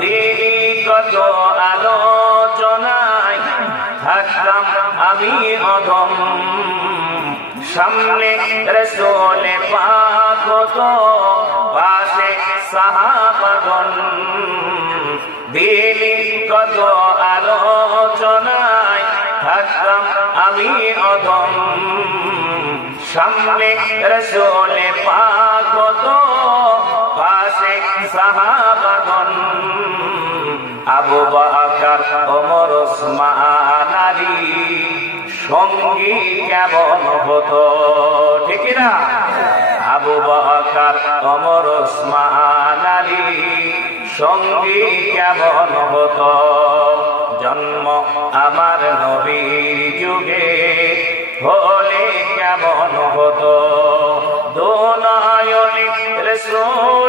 দিগত আলোচনায় থাকতাম আমি অধম, সামনে রাসূল পাক হতো, পাশে সাহাবাগণ। দিগত আলোচনায় থাকতাম আমি অধম, সামনে রাসূল পাক হতো, পাশে সাহাবাগণ। আবু বকর ওমর ওসমান আলী সঙ্গী কেমন হতো, ঠিক না? আবু বকর ওমর ওসমান আলী সঙ্গী কেমন হতো। জন্ম আমার নবী যুগে হলে কেমন হতো, দোনয়নে রাসূল